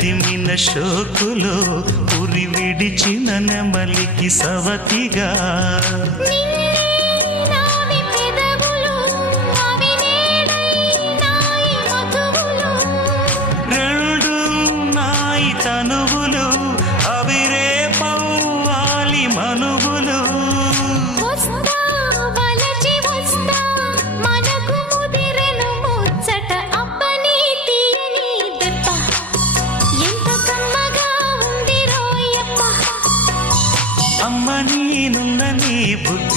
అదిమిన శోకులో ఉరి విడిచిన నెమలికి సవతిగా రెండు నాయి తనువులు అవిరే పౌవాలి మనువులు అమ్మ నేనున్న నీ బుగ్గ